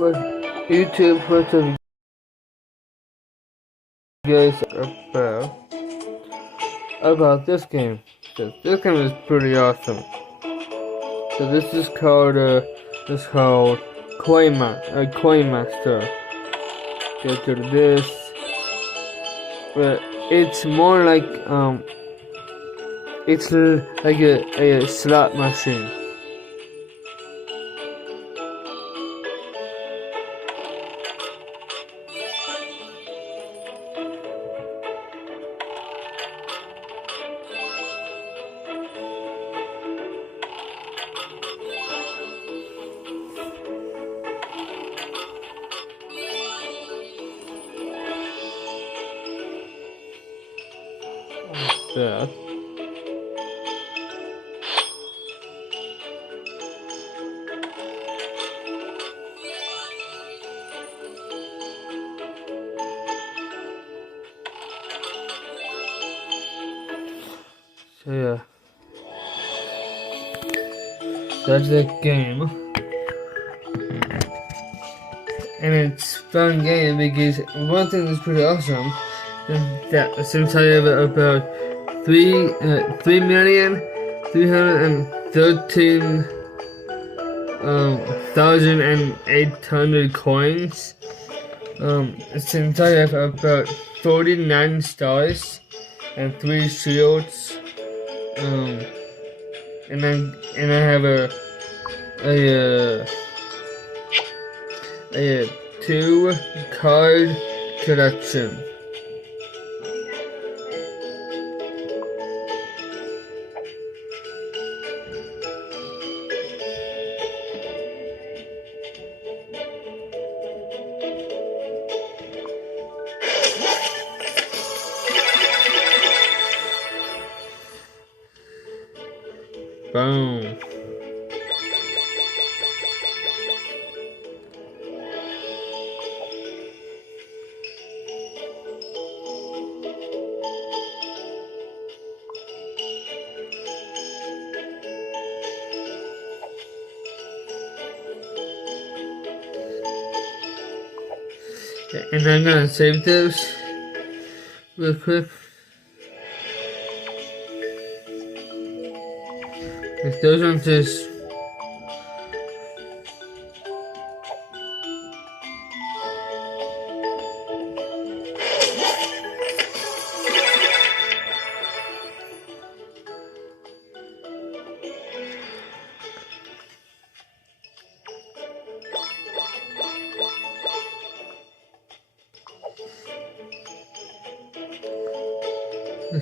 what YouTube puts of guys about this game. So this game is pretty awesome. So this is called Coin Master. Go to this, but it's more like it's like a slot machine. That. So yeah, that's the game, and it's a fun game because one thing that's pretty awesome is that since I have about 3,800 coins. Since I have about 49 stars and 3 shields. And I have a 2 card collection. Boom. And I'm gonna save this real quick. If those ones just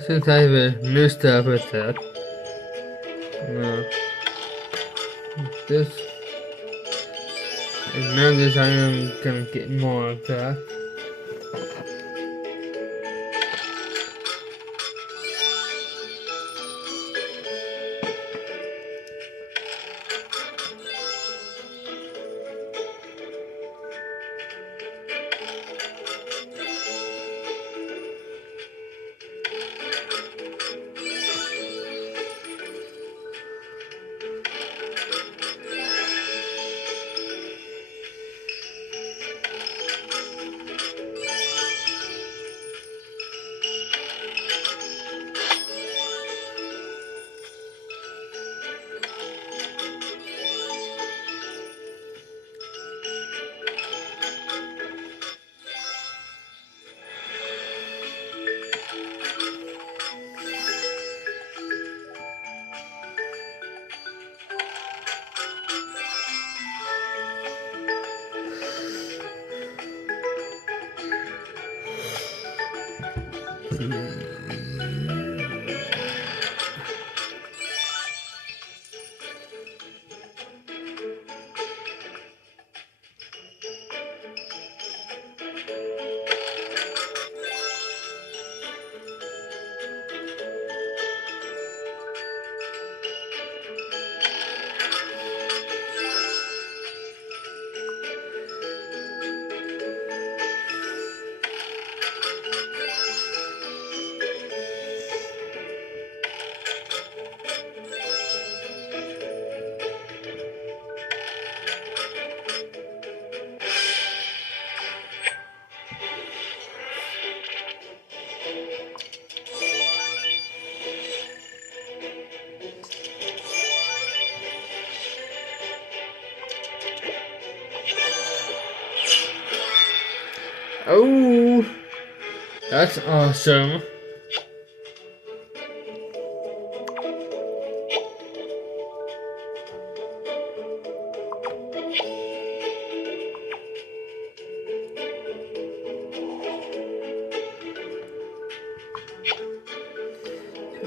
since I have a new stuff with that. This and now this I am gonna get more of that. Oh, that's awesome.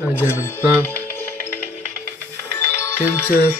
I got a bump into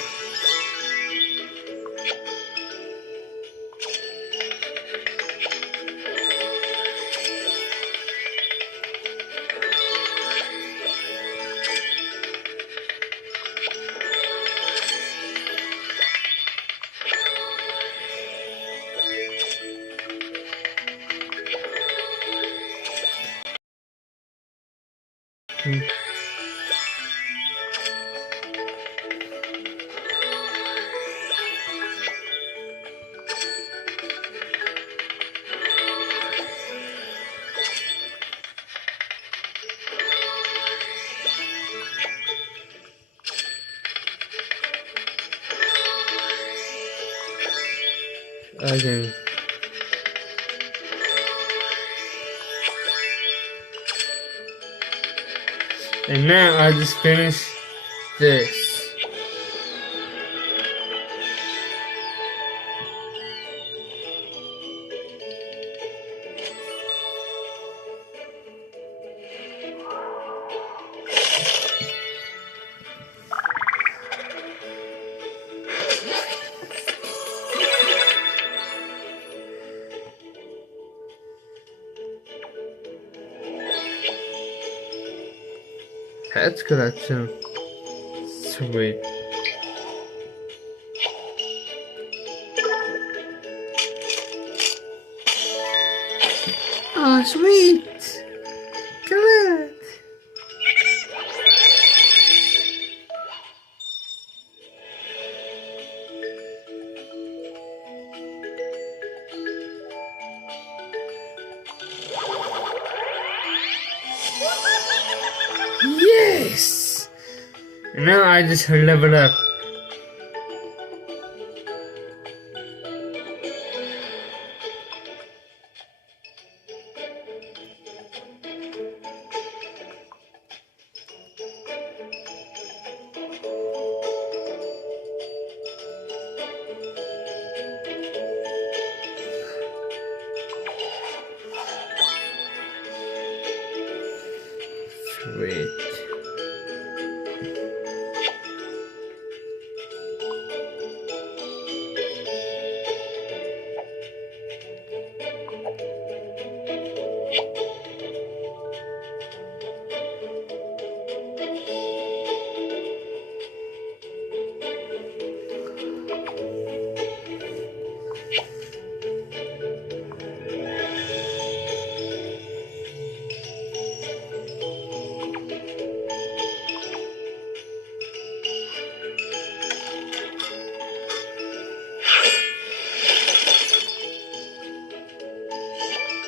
again. And now I just finished this. Pets collection. Sweet. Oh, sweet. Come on. Yes! And now I just leveled up. Sweet.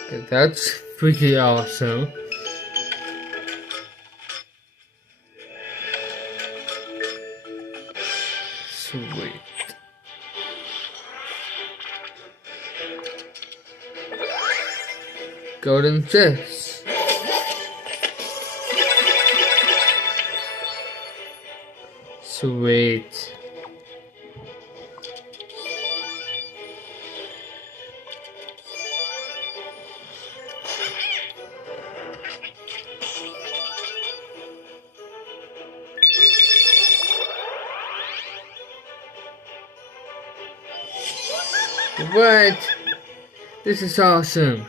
Okay, that's pretty awesome. Sweet. Golden fish. Sweet. What? This is awesome.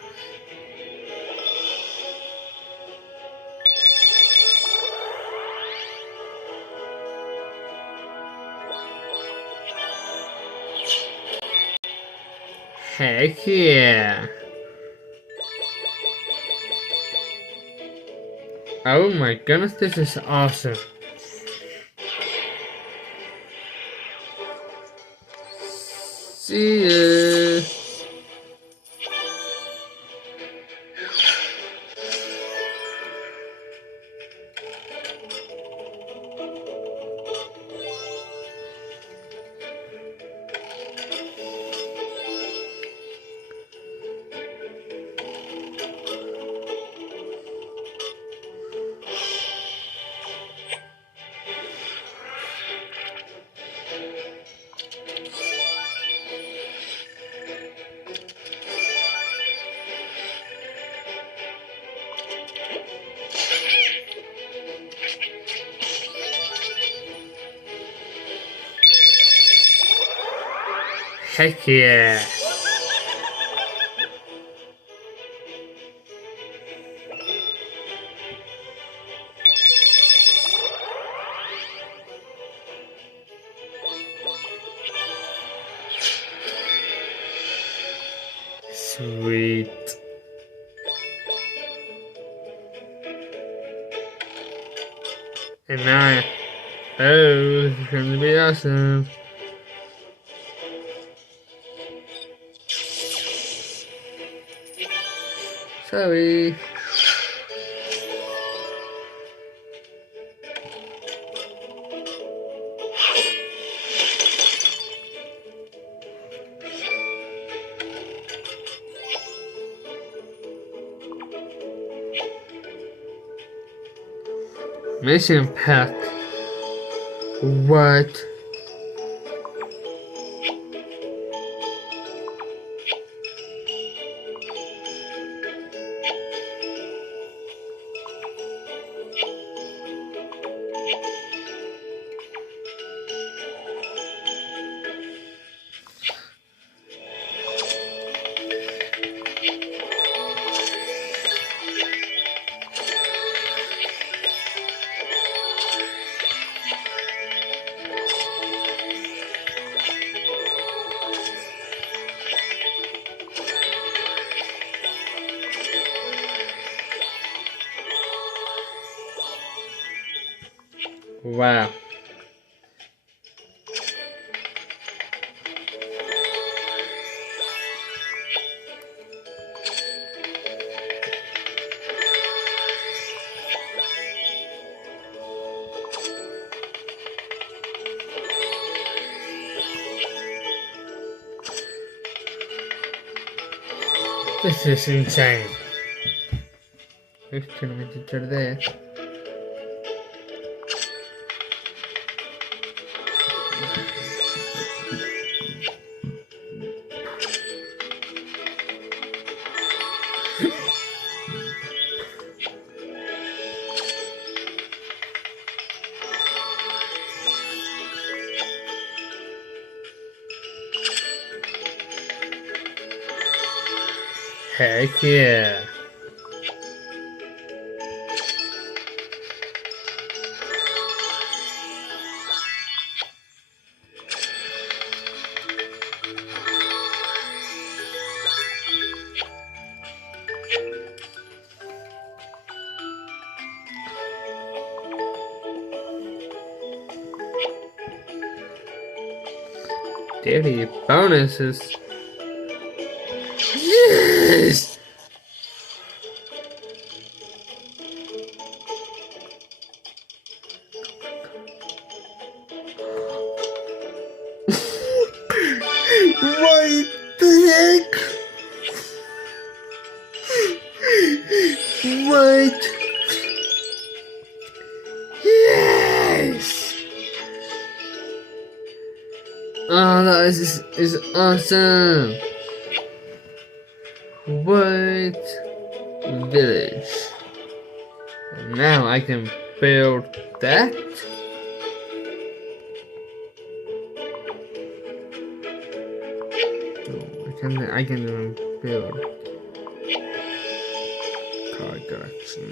Heck yeah. Oh my goodness, this is awesome. See ya. Heck yeah. Sweet. And now, oh, this is gonna be awesome. Sorry. Mission pack. What? Wow. This is insane. There's tournament there. Heck yeah. Daily bonuses. Yes! What the heck? What? Yes! Oh, that is awesome. What village? And now I can build that. I can even build car collection.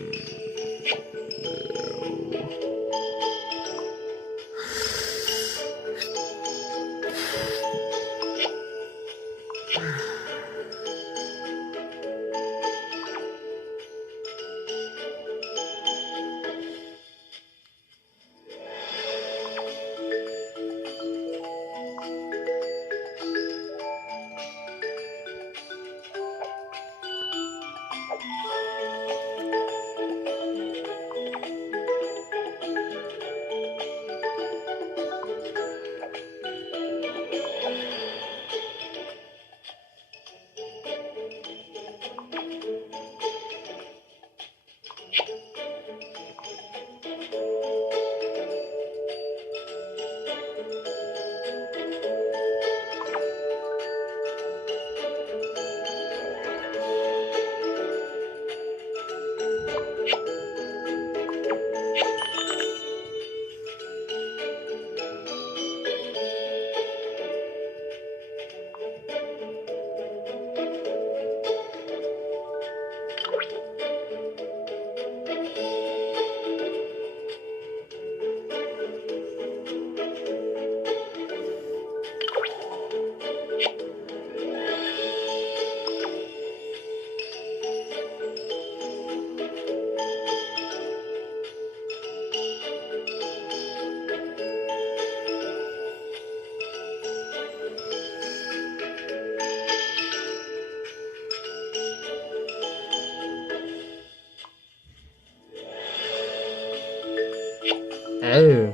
Oh.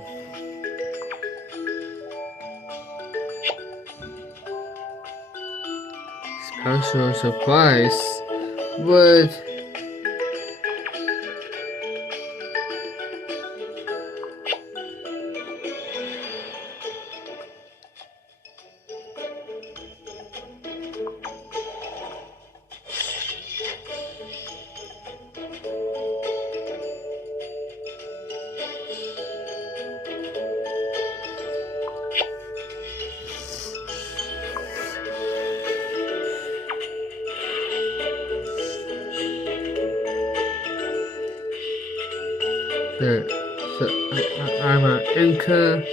Special surprise. What? I'm an anchor.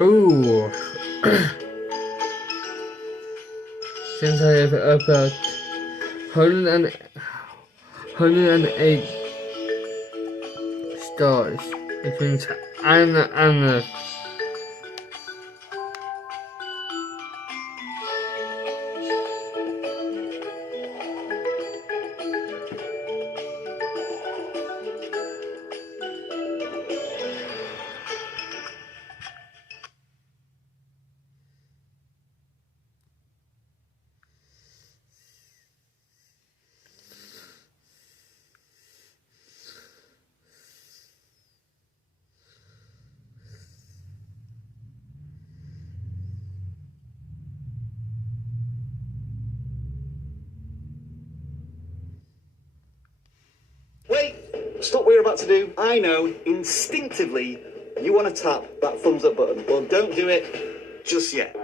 Ooh. Since I have about 108 stars, it means I'm a Wait! Stop what you're about to do. I know, instinctively, you want to tap that thumbs up button. Well, don't do it just yet.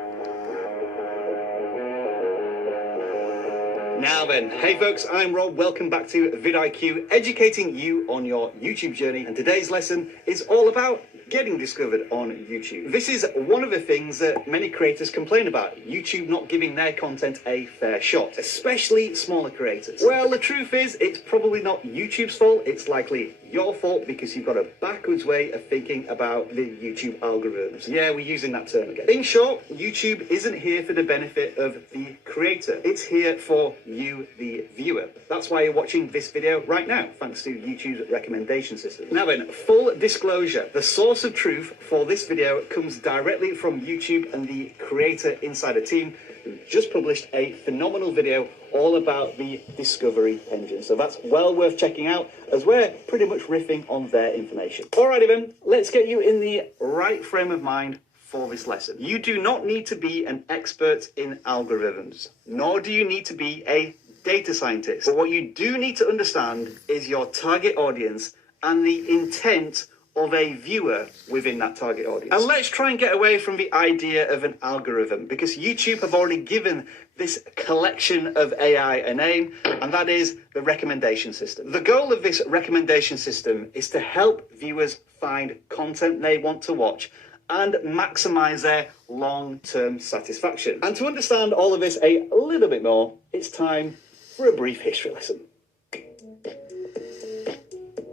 Now then, hey folks, I'm Rob. Welcome back to vidIQ, educating you on your YouTube journey. And today's lesson is all about getting discovered on YouTube. This is one of the things that many creators complain about, YouTube not giving their content a fair shot, especially smaller creators. Well, the truth is, it's probably not YouTube's fault, it's likely your fault because you've got a backwards way of thinking about the YouTube algorithms. Yeah, we're using that term again. In short, YouTube isn't here for the benefit of the creator. It's here for you, the viewer. That's why you're watching this video right now, thanks to YouTube's recommendation system. Now then, full disclosure, the source of truth for this video comes directly from YouTube and the Creator Insider team. who just published a phenomenal video all about the discovery engine. So that's well worth checking out, as we're pretty much riffing on their information. Alrighty then, let's get you in the right frame of mind for this lesson. You do not need to be an expert in algorithms, nor do you need to be a data scientist. But what you do need to understand is your target audience and the intent of a viewer within that target audience. And let's try and get away from the idea of an algorithm, because YouTube have already given this collection of AI a name, and that is the recommendation system. The goal of this recommendation system is to help viewers find content they want to watch and maximize their long-term satisfaction. And to understand all of this a little bit more, it's time for a brief history lesson.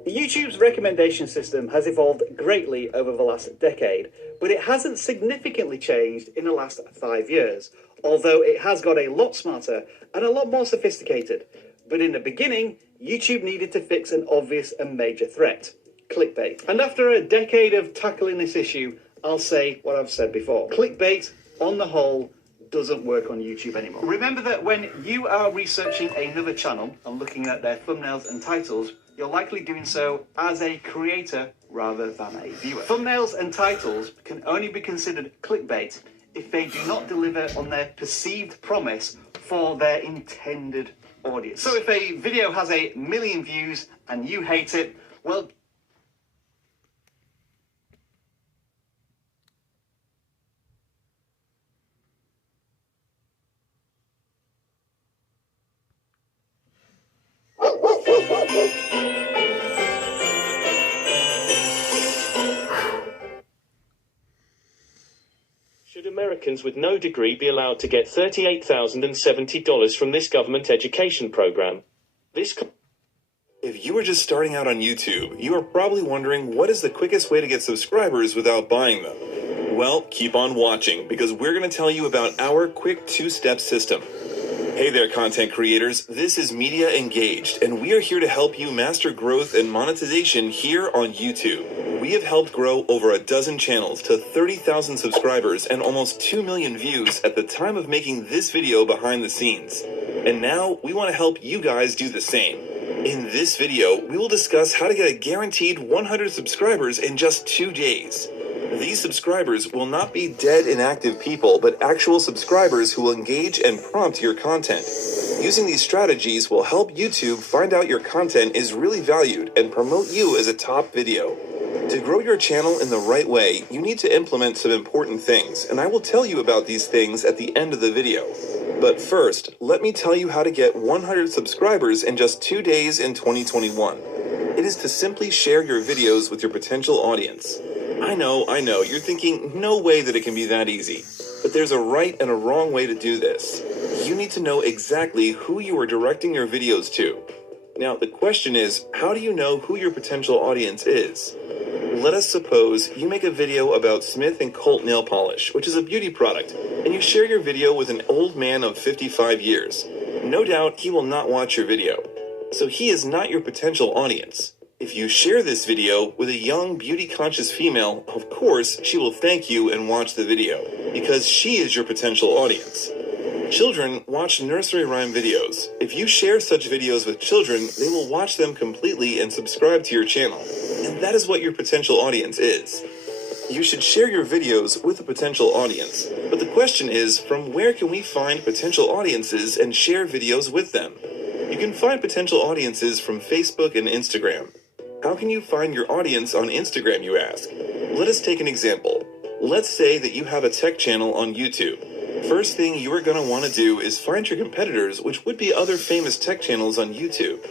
YouTube's recommendation system has evolved greatly over the last decade, but it hasn't significantly changed in the last 5 years, although it has got a lot smarter and a lot more sophisticated. But in the beginning, YouTube needed to fix an obvious and major threat: clickbait. And after a decade of tackling this issue, I'll say what I've said before. Clickbait, on the whole, doesn't work on YouTube anymore. Remember that when you are researching another channel and looking at their thumbnails and titles, you're likely doing so as a creator rather than a viewer. Thumbnails and titles can only be considered clickbait if they do not deliver on their perceived promise for their intended audience. So if a video has 1 million views and you hate it, well, should Americans with no degree be allowed to get $38,070 from this government education program? If you are just starting out on YouTube, you are probably wondering what is the quickest way to get subscribers without buying them. Well, keep on watching, because we're going to tell you about our quick 2-step system. Hey there, content creators, this is Media Engaged, and we are here to help you master growth and monetization here on YouTube. We have helped grow over 12 channels to 30,000 subscribers and almost 2 million views at the time of making this video behind the scenes. And now we want to help you guys do the same. In this video, we will discuss how to get a guaranteed 100 subscribers in just 2 days. These subscribers will not be dead inactive people, but actual subscribers who will engage and prompt your content. Using these strategies will help YouTube find out your content is really valued and promote you as a top video. To grow your channel in the right way, you need to implement some important things, and I will tell you about these things at the end of the video. But first, let me tell you how to get 100 subscribers in just 2 days in 2021. It is to simply share your videos with your potential audience. I know, you're thinking, no way that it can be that easy. But there's a right and a wrong way to do this. You need to know exactly who you are directing your videos to. Now, the question is, how do you know who your potential audience is? Let us suppose you make a video about Smith & Colt nail polish, which is a beauty product, and you share your video with an old man of 55 years. No doubt he will not watch your video. So he is not your potential audience. If you share this video with a young, beauty-conscious female, of course, she will thank you and watch the video, because she is your potential audience. Children watch nursery rhyme videos. If you share such videos with children, they will watch them completely and subscribe to your channel. And that is what your potential audience is. You should share your videos with a potential audience. But the question is, from where can we find potential audiences and share videos with them? You can find potential audiences from Facebook and Instagram. How can you find your audience on Instagram, you ask? Let us take an example. Let's say that you have a tech channel on YouTube. First thing you are going to want to do is find your competitors, which would be other famous tech channels on YouTube.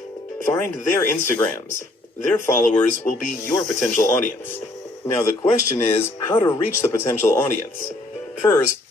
Find their Instagrams. Their followers will be your potential audience. Now the question is, how to reach the potential audience? First,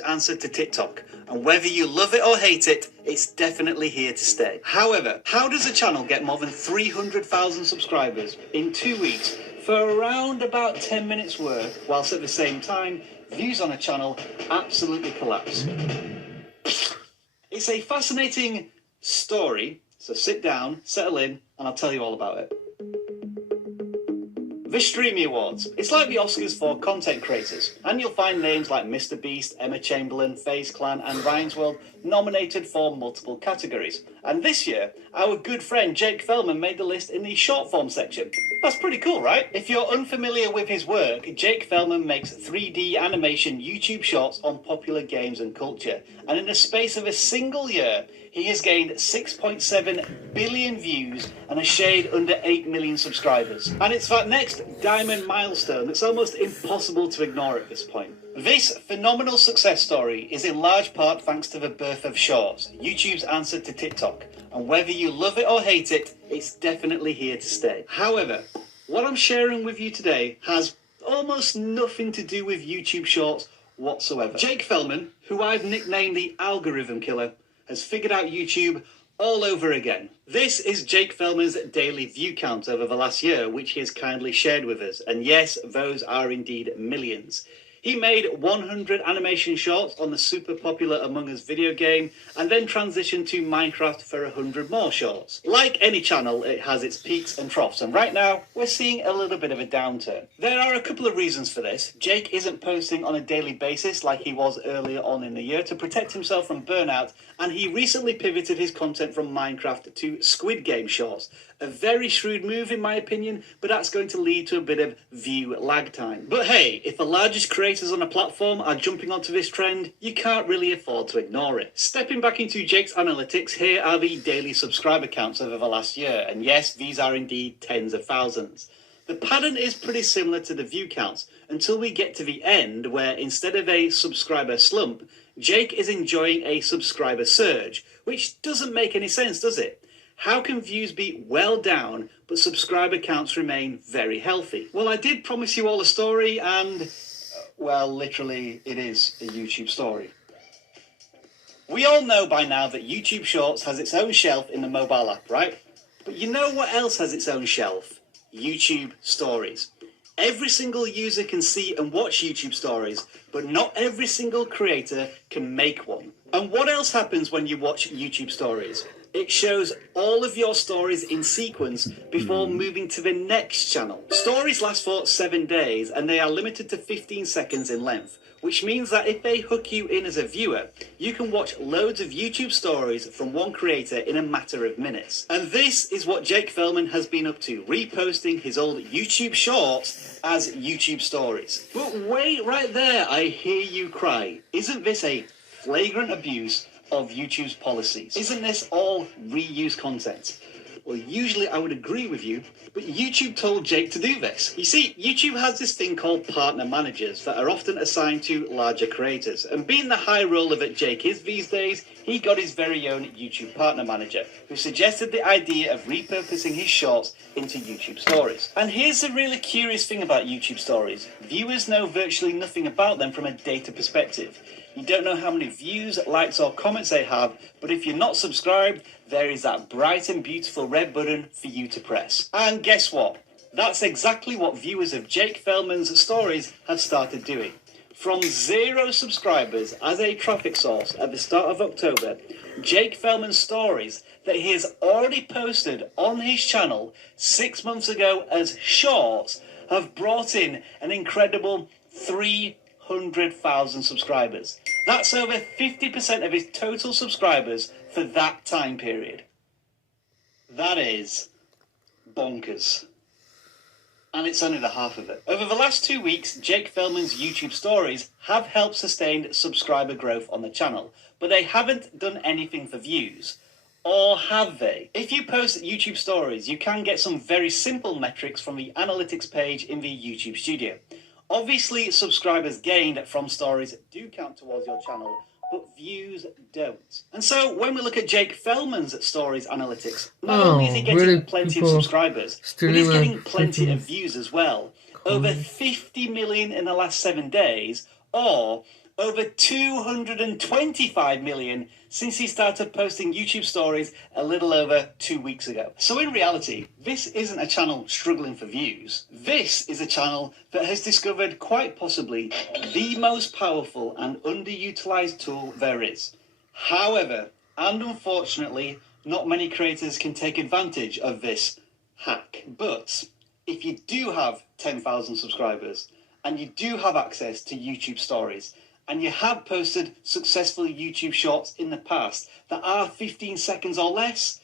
answer to TikTok, and whether you love it or hate it, it's definitely here to stay. However, how does a channel get more than 300,000 subscribers in 2 weeks for around about 10 minutes work, whilst at the same time, views on a channel absolutely collapse? It's a fascinating story, so sit down, settle in, and I'll tell you all about it. The Streamy Awards. It's like the Oscars for content creators, and you'll find names like Mr. Beast, Emma Chamberlain, FaZe Clan, and Ryan's World nominated for multiple categories. And this year, our good friend Jake Feldman made the list in the short form section. That's pretty cool, right? If you're unfamiliar with his work, Jake Feldman makes 3D animation YouTube shorts on popular games and culture. And in the space of a single year, he has gained 6.7 billion views and a shade under 8 million subscribers. And it's that next diamond milestone that's almost impossible to ignore at this point. This phenomenal success story is in large part thanks to the birth of Shorts, YouTube's answer to TikTok. And whether you love it or hate it, it's definitely here to stay. However, what I'm sharing with you today has almost nothing to do with YouTube Shorts whatsoever. Jake Feldman, who I've nicknamed the Algorithm Killer, has figured out YouTube all over again. This is Jake Feldman's daily view count over the last year, which he has kindly shared with us. And yes, those are indeed millions. He made 100 animation shorts on the super popular Among Us video game, and then transitioned to Minecraft for 100 more shorts. Like any channel, it has its peaks and troughs, and right now, we're seeing a little bit of a downturn. There are a couple of reasons for this. Jake isn't posting on a daily basis like he was earlier on in the year to protect himself from burnout, and he recently pivoted his content from Minecraft to Squid Game shorts. A very shrewd move in my opinion, but that's going to lead to a bit of view lag time. But hey, if the largest creators on a platform are jumping onto this trend, you can't really afford to ignore it. Stepping back into Jake's analytics, here are the daily subscriber counts over the last year, and yes, these are indeed tens of thousands. The pattern is pretty similar to the view counts, until we get to the end where instead of a subscriber slump, Jake is enjoying a subscriber surge, which doesn't make any sense, does it? How can views be well down, but subscriber counts remain very healthy? Well, I did promise you all a story, and, well, literally, it is a YouTube story. We all know by now that YouTube Shorts has its own shelf in the mobile app, right? But you know what else has its own shelf? YouTube Stories. Every single user can see and watch YouTube Stories, but not every single creator can make one. And what else happens when you watch YouTube Stories? It shows all of your stories in sequence before moving to the next channel. Stories last for 7 days and they are limited to 15 seconds in length, which means that if they hook you in as a viewer, you can watch loads of YouTube stories from one creator in a matter of minutes. And this is what Jake Feldman has been up to, reposting his old YouTube shorts as YouTube stories. But wait right there, I hear you cry. Isn't this a flagrant abuse of YouTube's policies? Isn't this all reuse content? Well, usually I would agree with you, but YouTube told Jake to do this. You see, YouTube has this thing called partner managers that are often assigned to larger creators. And being the high roller that Jake is these days, he got his very own YouTube partner manager, who suggested the idea of repurposing his shorts into YouTube stories. And here's the really curious thing about YouTube stories. Viewers know virtually nothing about them from a data perspective. You don't know how many views, likes or comments they have, but if you're not subscribed, there is that bright and beautiful red button for you to press. And guess what? That's exactly what viewers of Jake Feldman's stories have started doing. From 0 subscribers as a traffic source at the start of October, Jake Feldman's stories that he has already posted on his channel 6 months ago as shorts have brought in an incredible 300,000 subscribers. That's over 50% of his total subscribers for that time period. That is bonkers. And it's only the half of it. Over the last 2 weeks, Jake Feldman's YouTube stories have helped sustain subscriber growth on the channel, but they haven't done anything for views. Or have they? If you post YouTube stories, you can get some very simple metrics from the analytics page in the YouTube studio. Obviously, subscribers gained from stories do count towards your channel, but views don't. And so, when we look at Jake Feldman's stories analytics, not only is he getting plenty of subscribers, but he's getting plenty of views as well. Over 50 million in the last 7 days, or over 225 million since he started posting YouTube stories a little over 2 weeks ago. So in reality, this isn't a channel struggling for views. This is a channel that has discovered quite possibly the most powerful and underutilized tool there is. However, and unfortunately, not many creators can take advantage of this hack. But if you do have 10,000 subscribers and you do have access to YouTube stories, and you have posted successful YouTube shorts in the past that are 15 seconds or less,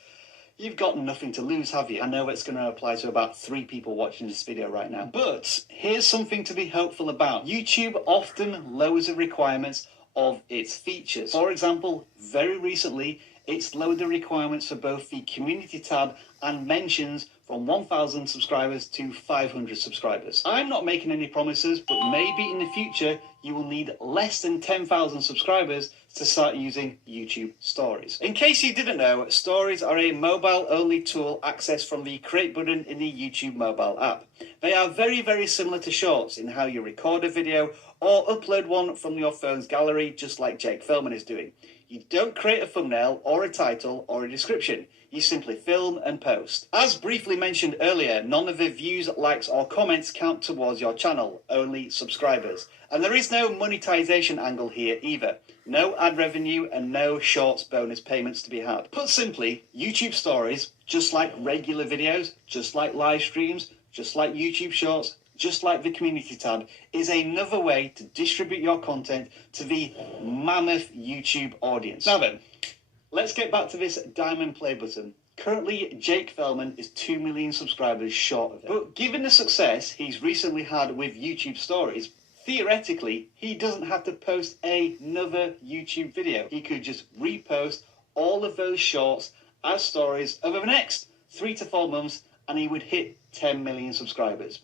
you've got nothing to lose, have you? I know it's going to apply to about 3 people watching this video right now. But here's something to be hopeful about. YouTube often lowers the requirements of its features. For example, very recently, it's lowered the requirements for both the community tab and mentions from 1,000 subscribers to 500 subscribers. I'm not making any promises, but maybe in the future you will need less than 10,000 subscribers to start using YouTube Stories. In case you didn't know, Stories are a mobile-only tool accessed from the Create button in the YouTube mobile app. They are very, very similar to Shorts in how you record a video or upload one from your phone's gallery, just like Jake Feldman is doing. You don't create a thumbnail or a title or a description. You simply film and post. As briefly mentioned earlier, none of the views, likes or comments count towards your channel, only subscribers. And there is no monetization angle here either. No ad revenue and no Shorts bonus payments to be had. Put simply, YouTube Stories, just like regular videos, just like live streams, just like YouTube Shorts, just like the community tab, is another way to distribute your content to the mammoth YouTube audience. Now then, let's get back to this diamond play button. Currently, Jake Feldman is 2 million subscribers short of it. But given the success he's recently had with YouTube Stories, theoretically, he doesn't have to post another YouTube video. He could just repost all of those shorts as stories over the next 3 to 4 months, and he would hit 10 million subscribers.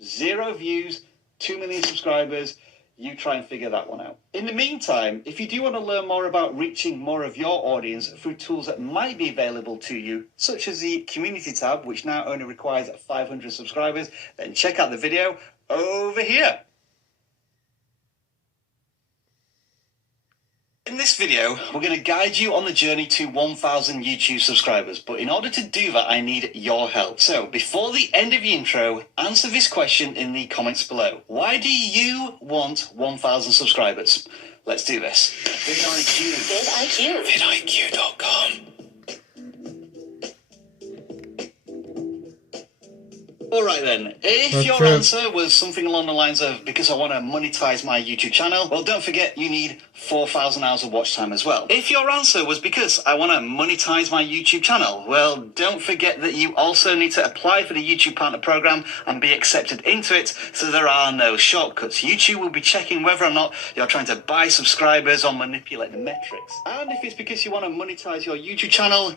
0 views, 2 million subscribers. You try and figure that one out. In the meantime, if you do want to learn more about reaching more of your audience through tools that might be available to you, such as the community tab, which now only requires 500 subscribers, then check out the video over here. In this video, we're going to guide you on the journey to 1,000 YouTube subscribers, but in order to do that, I need your help. So, before the end of the intro, answer this question in the comments below. Why do you want 1,000 subscribers? Let's do this. VidIQ. VidIQ. VidIQ.com. Alright then, if your answer was something along the lines of, because I want to monetize my YouTube channel, well, don't forget you need 4,000 hours of watch time as well. If your answer was because I want to monetize my YouTube channel, well, don't forget that you also need to apply for the YouTube Partner Program and be accepted into it, so there are no shortcuts. YouTube will be checking whether or not you're trying to buy subscribers or manipulate the metrics. And if it's because you want to monetize your YouTube channel,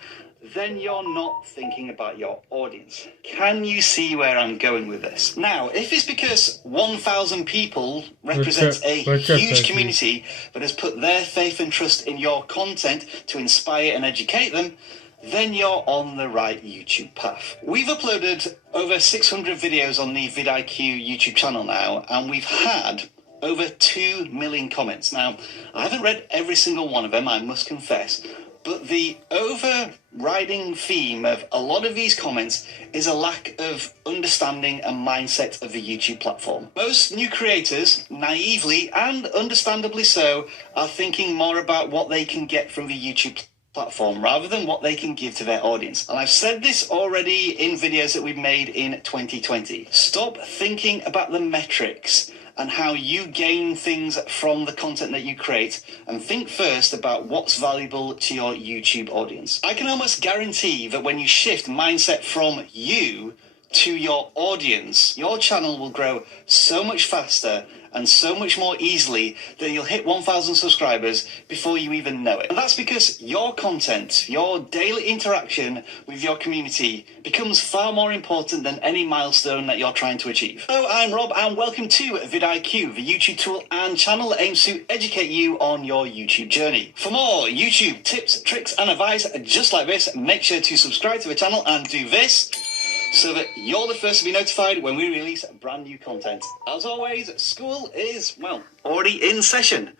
then you're not thinking about your audience. Can you see where I'm going with this? Now, if it's because 1,000 people represents a huge community that has put their faith and trust in your content to inspire and educate them, then you're on the right YouTube path. We've uploaded over 600 videos on the vidIQ YouTube channel now, and we've had over 2 million comments. Now, I haven't read every single one of them, I must confess, but the overriding theme of a lot of these comments is a lack of understanding and mindset of the YouTube platform. Most new creators, naively and understandably so, are thinking more about what they can get from the YouTube platform rather than what they can give to their audience. And I've said this already in videos that we've made in 2020. Stop thinking about the metrics and how you gain things from the content that you create, and think first about what's valuable to your YouTube audience. I can almost guarantee that when you shift mindset from you to your audience, your channel will grow so much faster and so much more easily that you'll hit 1,000 subscribers before you even know it. And that's because your content, your daily interaction with your community becomes far more important than any milestone that you're trying to achieve. Hello, I'm Rob and welcome to vidIQ, the YouTube tool and channel that aims to educate you on your YouTube journey. For more YouTube tips, tricks and advice just like this, make sure to subscribe to the channel and do this. so that you're the first to be notified when we release brand new content. As always, school is, well, already in session.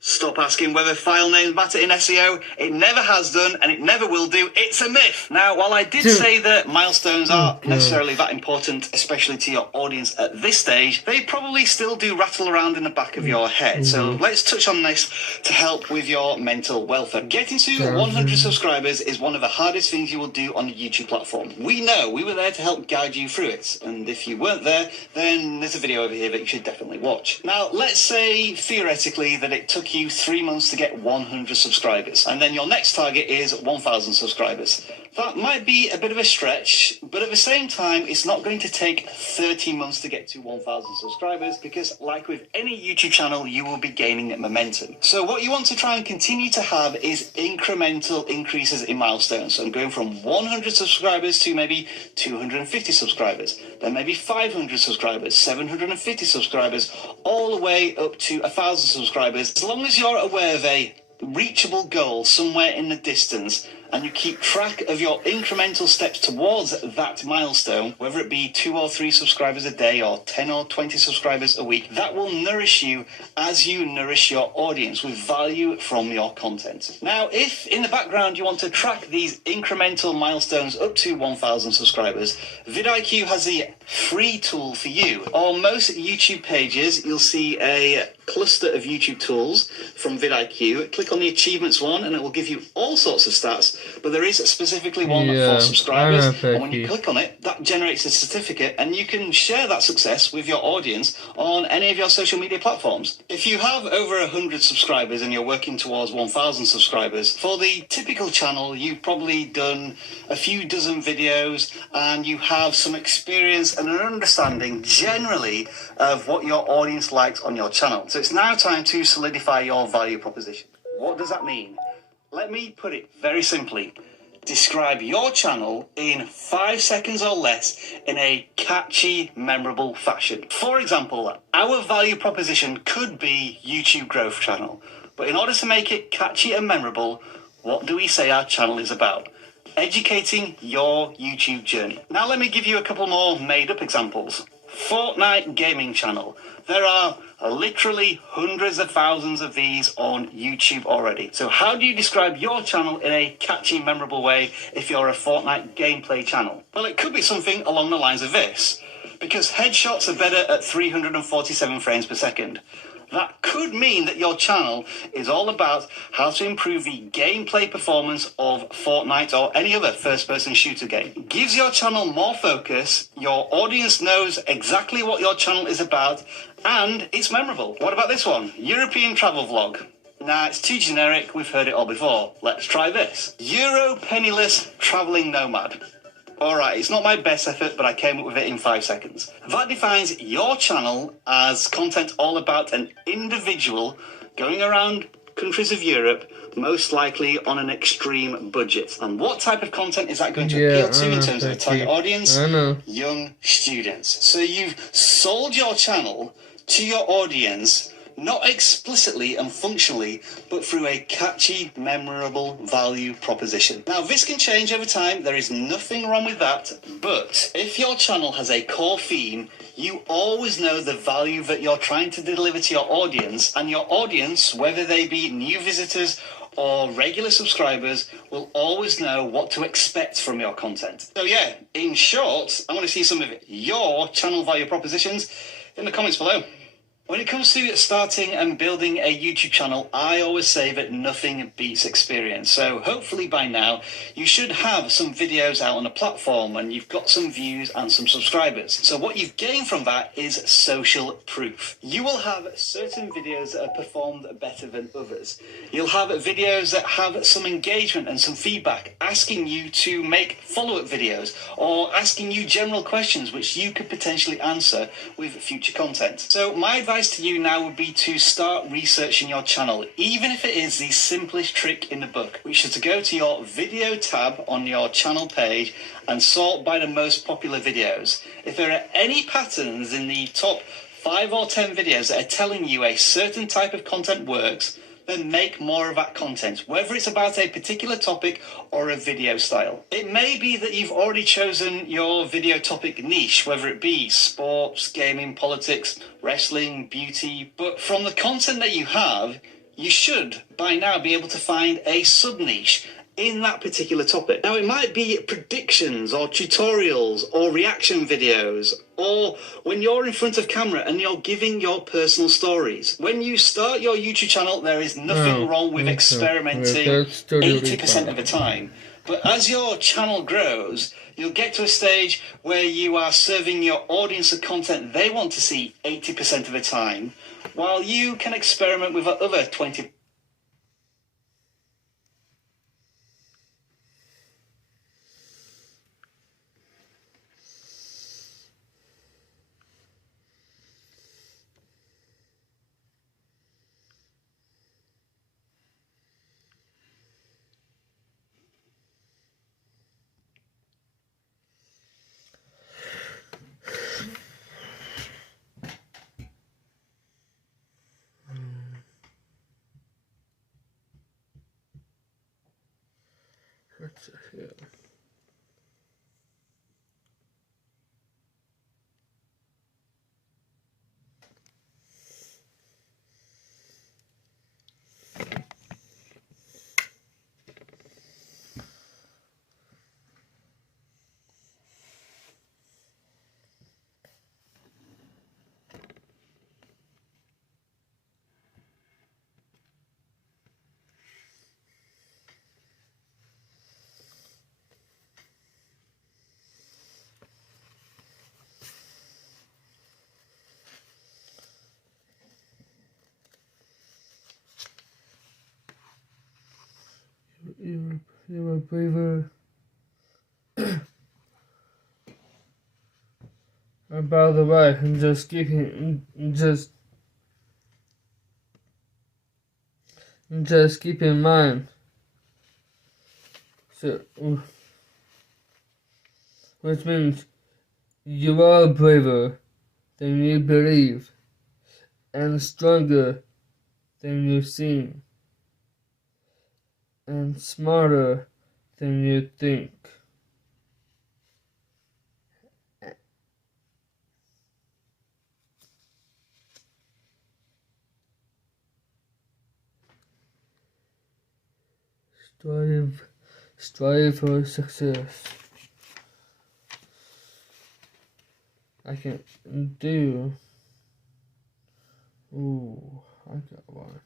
Stop asking whether file names matter in SEO. It never has done, and it never will do. It's a myth. Now, while I did say that milestones aren't necessarily that important, especially to your audience at this stage, they probably still do rattle around in the back of your head. So let's touch on this to help with your mental welfare. Getting to 100 subscribers is one of the hardest things you will do on the YouTube platform. We know. We were there to help guide you through it. And if you weren't there, then there's a video over here that you should definitely watch. Now, let's say, theoretically, that it took you 3 months to get 100 subscribers, and then your next target is 1,000 subscribers. That might be a bit of a stretch, but at the same time, it's not going to take 30 months to get to 1,000 subscribers, because like with any YouTube channel, you will be gaining momentum. So what you want to try and continue to have is incremental increases in milestones, and going from 100 subscribers to maybe 250 subscribers, then maybe 500 subscribers, 750 subscribers, all the way up to 1,000 subscribers. As long as you're aware of a reachable goal somewhere in the distance, and you keep track of your incremental steps towards that milestone, whether it be 2 or 3 subscribers a day or 10 or 20 subscribers a week, that will nourish you as you nourish your audience with value from your content. Now, if in the background you want to track these incremental milestones up to 1,000 subscribers, vidIQ has a free tool for you. On most YouTube pages, you'll see a cluster of YouTube tools from vidIQ. Click on the achievements one and it will give you all sorts of stats, but there is specifically one for subscribers, and when you click on it, that generates a certificate, and you can share that success with your audience on any of your social media platforms. If you have over 100 subscribers and you're working towards 1,000 subscribers, for the typical channel, you've probably done a few dozen videos, and you have some experience and an understanding generally of what your audience likes on your channel. So it's now time to solidify your value proposition. What does that mean? Let me put it very simply. Describe your channel in 5 seconds or less in a catchy, memorable fashion. For example, our value proposition could be YouTube Growth Channel, but in order to make it catchy and memorable, what do we say our channel is about? Educating your YouTube journey. Now let me give you a couple more made-up examples. Fortnite Gaming Channel. There are literally hundreds of thousands of these on YouTube already. So how do you describe your channel in a catchy, memorable way if you're a Fortnite gameplay channel? Well, it could be something along the lines of this. Because headshots are better at 347 frames per second. That could mean that your channel is all about how to improve the gameplay performance of Fortnite or any other first-person shooter game. Gives your channel more focus, your audience knows exactly what your channel is about, and it's memorable. What about this one? European travel vlog. Nah, it's too generic, we've heard it all before. Let's try this. Euro penniless travelling nomad. Alright, it's not my best effort, but I came up with it in 5 seconds. That defines your channel as content all about an individual going around countries of Europe, most likely on an extreme budget. And what type of content is that going to appeal to in terms of the target audience? Young students. So you've sold your channel to your audience, not explicitly and functionally, but through a catchy, memorable value proposition. Now, this can change over time. There is nothing wrong with that. But if your channel has a core theme, you always know the value that you're trying to deliver to your audience, and your audience, whether they be new visitors or regular subscribers, will always know what to expect from your content. So yeah, in short, I want to see some of your channel value propositions in the comments below. When it comes to starting and building a YouTube channel, I always say that nothing beats experience. So hopefully by now, you should have some videos out on the platform and you've got some views and some subscribers. So what you've gained from that is social proof. You will have certain videos that are performed better than others. You'll have videos that have some engagement and some feedback, asking you to make follow-up videos or asking you general questions which you could potentially answer with future content. So my advice to you now would be to start researching your channel, even if it is the simplest trick in the book, which is to go to your video tab on your channel page and sort by the most popular videos. If there are any patterns in the top 5 or 10 videos that are telling you a certain type of content works, then make more of that content, whether it's about a particular topic or a video style. It may be that you've already chosen your video topic niche, whether it be sports, gaming, politics, wrestling, beauty, but from the content that you have, you should by now be able to find a sub-niche in that particular topic. Now, it might be predictions or tutorials or reaction videos, or when you're in front of camera and you're giving your personal stories. When you start your YouTube channel, there is nothing wrong with experimenting 80% of the time. But as your channel grows, you'll get to a stage where you are serving your audience the content they want to see 80% of the time, while you can experiment with the other 20%. What's here? You were braver about the way, and just keep in mind. So, which means you are braver than you believe, and stronger than you seem, and smarter than you think. Strive for success. I can do. Ooh, I got one.